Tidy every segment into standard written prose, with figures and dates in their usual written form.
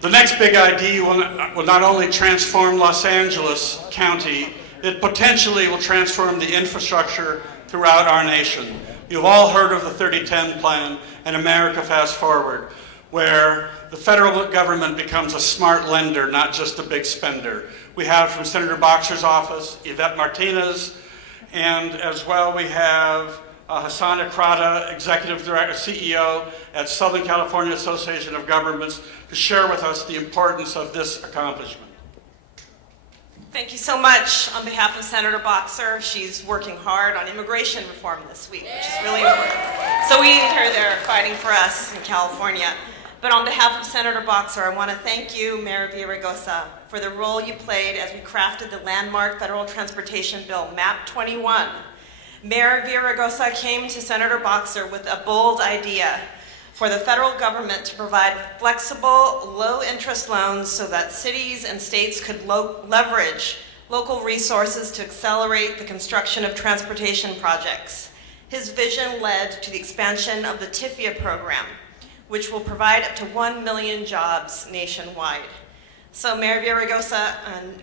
The next big ID will not only transform Los Angeles County, it potentially will transform the infrastructure throughout our nation. You've all heard of the 3010 plan and America Fast Forward, where the federal government becomes a smart lender, not just a big spender. We have from Senator Boxer's office, Yvette Martinez, and as well we have Hassan Akrada, Executive Director, CEO at Southern California Association of Governments, to share with us the importance of this accomplishment. Thank you so much. On behalf of Senator Boxer, she's working hard on immigration reform this week, which is really important. So we need her there fighting for us in California. But on behalf of Senator Boxer, I want to thank you, Mayor Villaraigosa, for the role you played as we crafted the landmark federal transportation bill, MAP 21. Mayor Villaraigosa came to Senator Boxer with a bold idea for the federal government to provide flexible, low-interest loans so that cities and states could leverage local resources to accelerate the construction of transportation projects. His vision led to the expansion of the TIFIA program, which will provide up to 1 million jobs nationwide. So Mayor Villaraigosa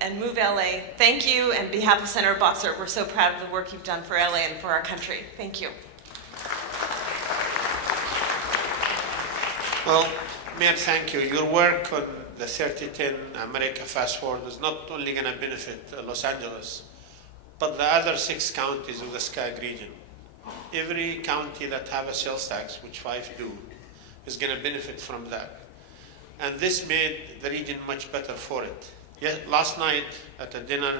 and Move LA, thank you, and on behalf of Senator Boxer, we're so proud of the work you've done for LA and for our country. Thank you. Well, Mayor, thank you. Your work on the 3010 America Fast Forward is not only going to benefit Los Angeles, but the other 6 counties of the SCAG region. Every county that have a sales tax, which 5 do, is going to benefit from that. And this made the region much better for it. Last night at a dinner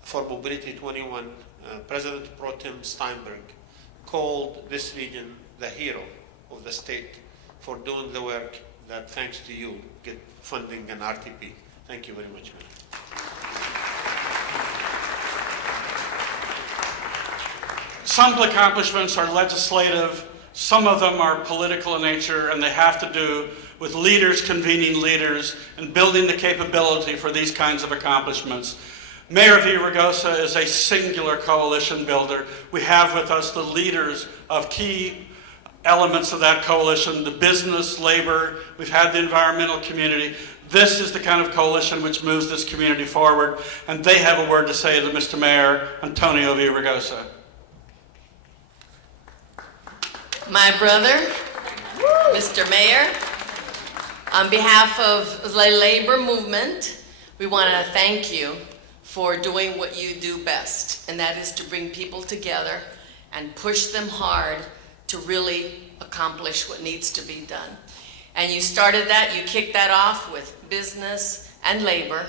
for Mobility 21, President Pro Tem Steinberg called this region the hero of the state for doing the work that, thanks to you, get funding and RTP. Thank you very much, Mayor. Some accomplishments are legislative, some of them are political in nature, and they have to do with leaders convening leaders and building the capability for these kinds of accomplishments. Mayor Villaraigosa is a singular coalition builder. We have with us the leaders of key elements of that coalition, the business, labor, we've had the environmental community. This is the kind of coalition which moves this community forward, and they have a word to say to Mr. Mayor Antonio Villaraigosa. My brother, Mr. Mayor, on behalf of the labor movement, we want to thank you for doing what you do best, and that is to bring people together and push them hard to really accomplish what needs to be done. And you started that, you kicked that off with business and labor,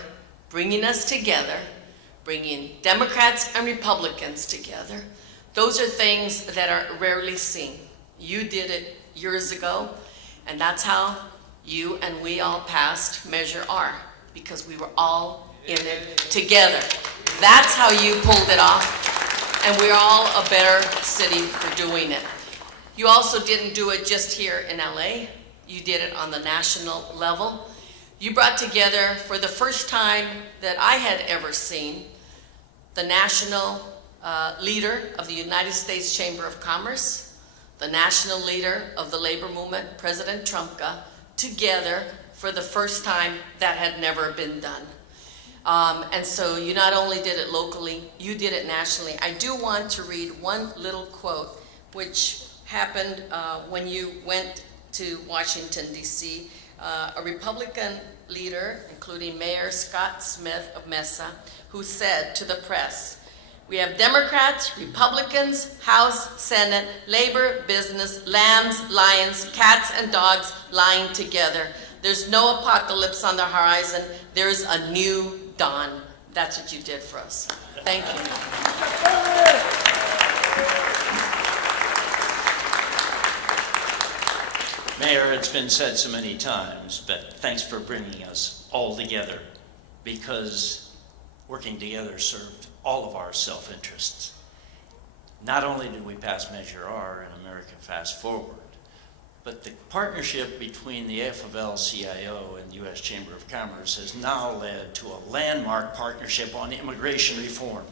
bringing us together, bringing Democrats and Republicans together. Those are things that are rarely seen. You did it years ago, and that's how you and we all passed Measure R, because we were all in it together. That's how you pulled it off, and we're all a better city for doing it. You also didn't do it just here in LA. You did it on the national level. You brought together, for the first time that I had ever seen, the national leader of the United States Chamber of Commerce, the national leader of the labor movement, President Trumka, together for the first time. That had never been done. And so you not only did it locally, you did it nationally. I do want to read one little quote, which happened when you went to Washington, D.C. A Republican leader, including Mayor Scott Smith of Mesa, who said to the press, "We have Democrats, Republicans, House, Senate, labor, business, lambs, lions, cats, and dogs lying together. There's no apocalypse on the horizon. There's a new dawn." That's what you did for us. Thank you. Mayor, it's been said so many times, but thanks for bringing us all together, because working together served all of our self-interests. Not only did we pass Measure R and American Fast Forward, but the partnership between the AFL-CIO and the U.S. Chamber of Commerce has now led to a landmark partnership on immigration reform.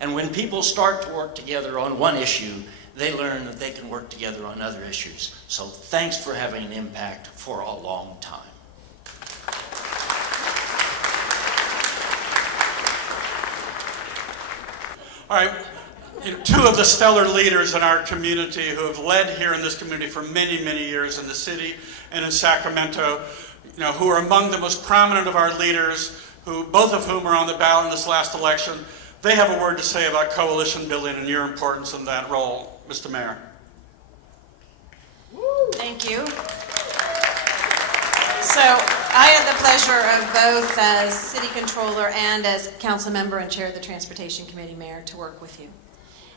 And when people start to work together on one issue, they learn that they can work together on other issues. So thanks for having an impact for a long time. All right, two of the stellar leaders in our community who have led here in this community for many, many years in the city and in Sacramento, who are among the most prominent of our leaders, both of whom are on the ballot in this last election. They have a word to say about coalition building and your importance in that role, Mr. Mayor. Thank you. So I had the pleasure of both as city controller and as council member and chair of the transportation committee, Mayor, to work with you.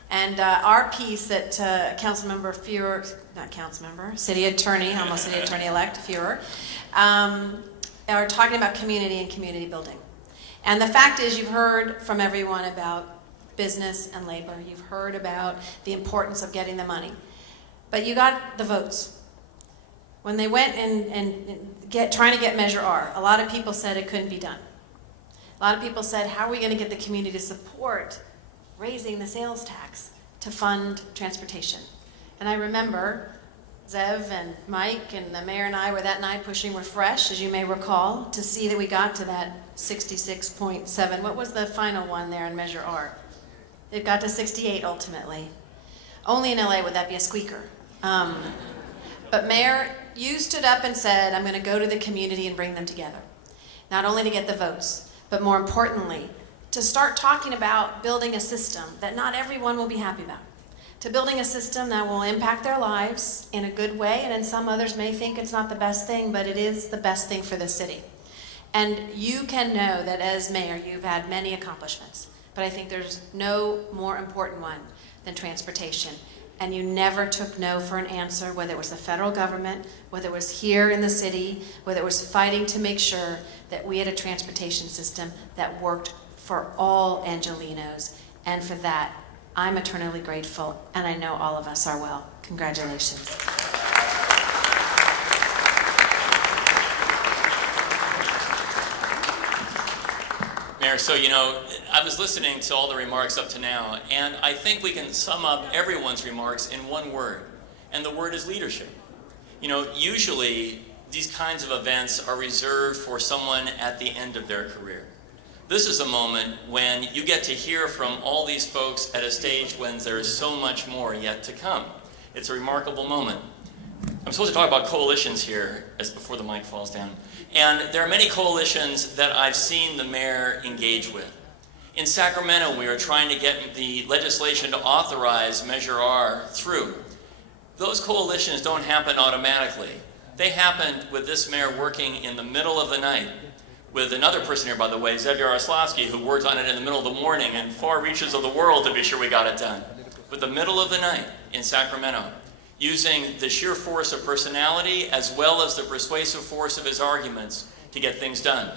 And our piece that Councilmember Feuer, not Councilmember, City Attorney, almost City Attorney-elect Feuer, are talking about community and community building. And the fact is, you've heard from everyone about business and labor. You've heard about the importance of getting the money. But you got the votes. When they went and trying to get Measure R, a lot of people said it couldn't be done. A lot of people said, how are we going to get the community to support raising the sales tax to fund transportation? And I remember Zev and Mike and the mayor and I were that night pushing Refresh, as you may recall, to see that we got to that 66.7. What was the final one there in Measure R? It got to 68 ultimately. Only in LA would that be a squeaker. But Mayor, you stood up and said, I'm going to go to the community and bring them together. Not only to get the votes, but more importantly, to start talking about building a system that not everyone will be happy about. To building a system that will impact their lives in a good way, and then some others may think it's not the best thing, but it is the best thing for the city. And you can know that as mayor, you've had many accomplishments, but I think there's no more important one than transportation. And you never took no for an answer, whether it was the federal government, whether it was here in the city, whether it was fighting to make sure that we had a transportation system that worked for all Angelenos. And for that, I'm eternally grateful, and I know all of us are well. Congratulations. Mayor, so I was listening to all the remarks up to now, and I think we can sum up everyone's remarks in one word, and the word is leadership. Usually these kinds of events are reserved for someone at the end of their career. This is a moment when you get to hear from all these folks at a stage when there is so much more yet to come. It's a remarkable moment. I'm supposed to talk about coalitions here as before the mic falls down. And there are many coalitions that I've seen the mayor engage with. In Sacramento, we are trying to get the legislation to authorize Measure R through. Those coalitions don't happen automatically. They happened with this mayor working in the middle of the night with another person here, by the way, Zev Yaroslavsky, who worked on it in the middle of the morning and far reaches of the world to be sure we got it done. But the middle of the night in Sacramento, using the sheer force of personality as well as the persuasive force of his arguments to get things done.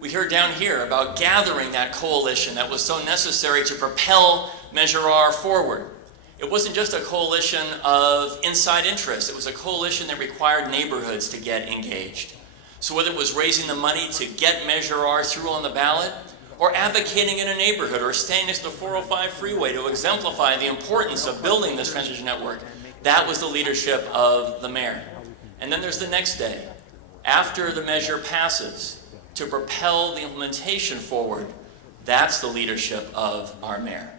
We heard down here about gathering that coalition that was so necessary to propel Measure R forward. It wasn't just a coalition of inside interests, it was a coalition that required neighborhoods to get engaged. So whether it was raising the money to get Measure R through on the ballot, or advocating in a neighborhood, or staying next to the 405 freeway to exemplify the importance of building this transportation network, that was the leadership of the mayor. And then there's the next day, after the measure passes, to propel the implementation forward. That's the leadership of our mayor.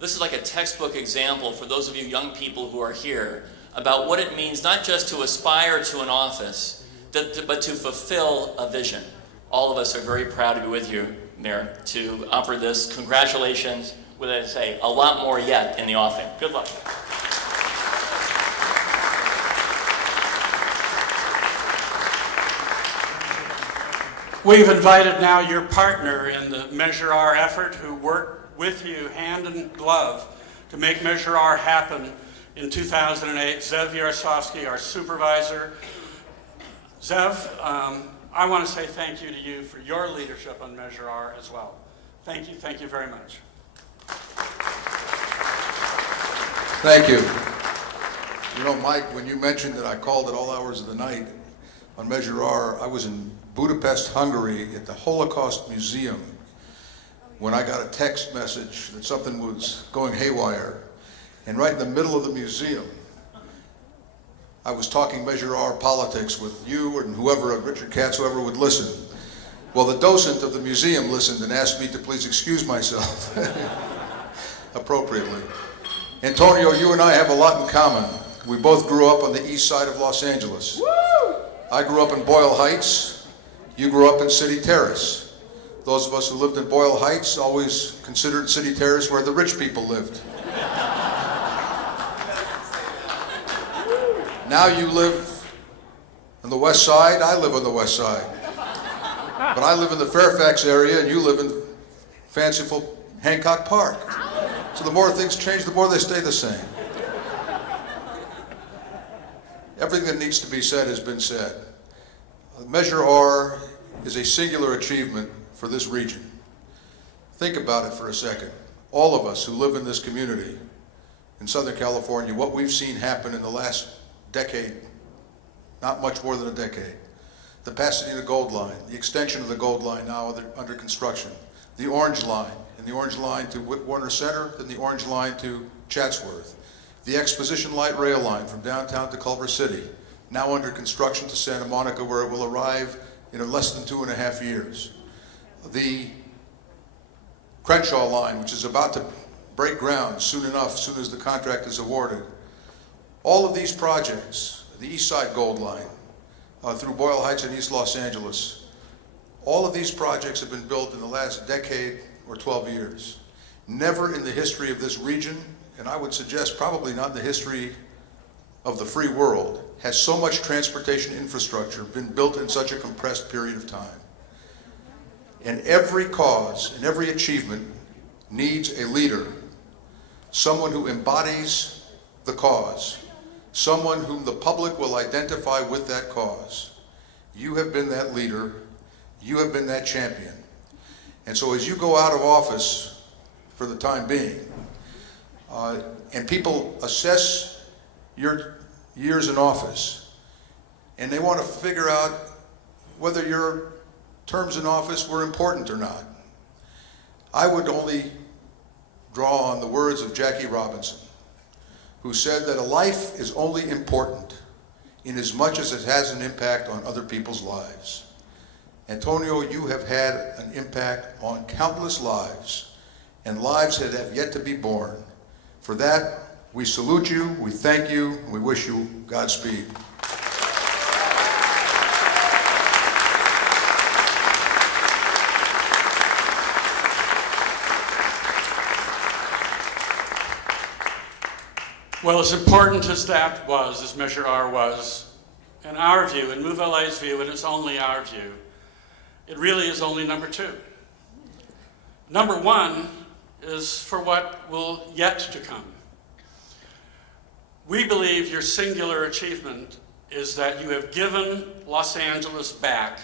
This is like a textbook example for those of you young people who are here about what it means not just to aspire to an office, but to fulfill a vision. All of us are very proud to be with you, Mayor, to offer this. Congratulations, with, I say, a lot more yet in the offing. Good luck. We've invited now your partner in the Measure R effort, who worked with you hand in glove to make Measure R happen in 2008, Zev Yaroslavsky, our supervisor. Zev, I want to say thank you to you for your leadership on Measure R as well. Thank you very much. Thank you. Mike, when you mentioned that I called at all hours of the night on Measure R, I was in Budapest, Hungary at the Holocaust Museum when I got a text message that something was going haywire. And right in the middle of the museum, I was talking Measure R politics with you and whoever, Richard Katz, whoever would listen. Well, the docent of the museum listened and asked me to please excuse myself. appropriately. Antonio, you and I have a lot in common. We both grew up on the east side of Los Angeles. I grew up in Boyle Heights. You grew up in City Terrace. Those of us who lived in Boyle Heights always considered City Terrace where the rich people lived. Now you live on the west side, I live on the west side. But I live in the Fairfax area and you live in fanciful Hancock Park. So the more things change, the more they stay the same. Everything that needs to be said has been said. Measure R is a singular achievement for this region. Think about it for a second. All of us who live in this community in Southern California, what we've seen happen in the last decade, not much more than a decade. The Pasadena Gold Line, the extension of the Gold Line now under construction, the Orange Line, and the Orange Line to Warner Center, then the Orange Line to Chatsworth, the Exposition Light Rail Line from downtown to Culver City, now under construction to Santa Monica, where it will arrive in less than 2.5 years. The Crenshaw Line, which is about to break ground soon enough, soon as the contract is awarded. All of these projects, the East Side Gold Line, through Boyle Heights and East Los Angeles, all of these projects have been built in the last decade or 12 years. Never in the history of this region, and I would suggest probably not in the history of the free world, has so much transportation infrastructure been built in such a compressed period of time. And every cause and every achievement needs a leader, someone who embodies the cause, someone whom the public will identify with that cause. You have been that leader, you have been that champion. And so as you go out of office for the time being, and people assess your years in office, and they want to figure out whether your terms in office were important or not, I would only draw on the words of Jackie Robinson, who said that a life is only important in as much as it has an impact on other people's lives. Antonio, you have had an impact on countless lives, and lives that have yet to be born. For that, we salute you, we thank you, and we wish you Godspeed. Well, as important as that was, as Measure R was, in our view, in Move LA's view, and it's only our view, it really is only number 2. Number 1 is for what will yet to come. We believe your singular achievement is that you have given Los Angeles back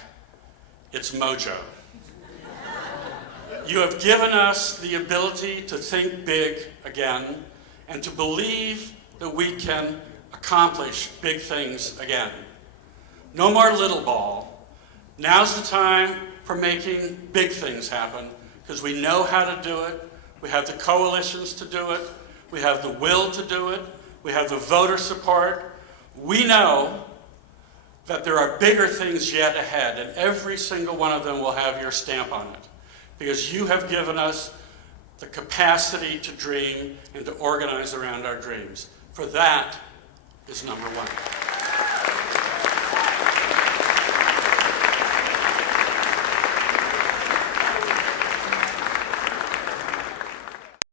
its mojo. You have given us the ability to think big again and to believe that we can accomplish big things again. No more little ball. Now's the time for making big things happen because we know how to do it. We have the coalitions to do it. We have the will to do it. We have the voter support. We know that there are bigger things yet ahead, and every single one of them will have your stamp on it because you have given us the capacity to dream and to organize around our dreams. For that is number 1.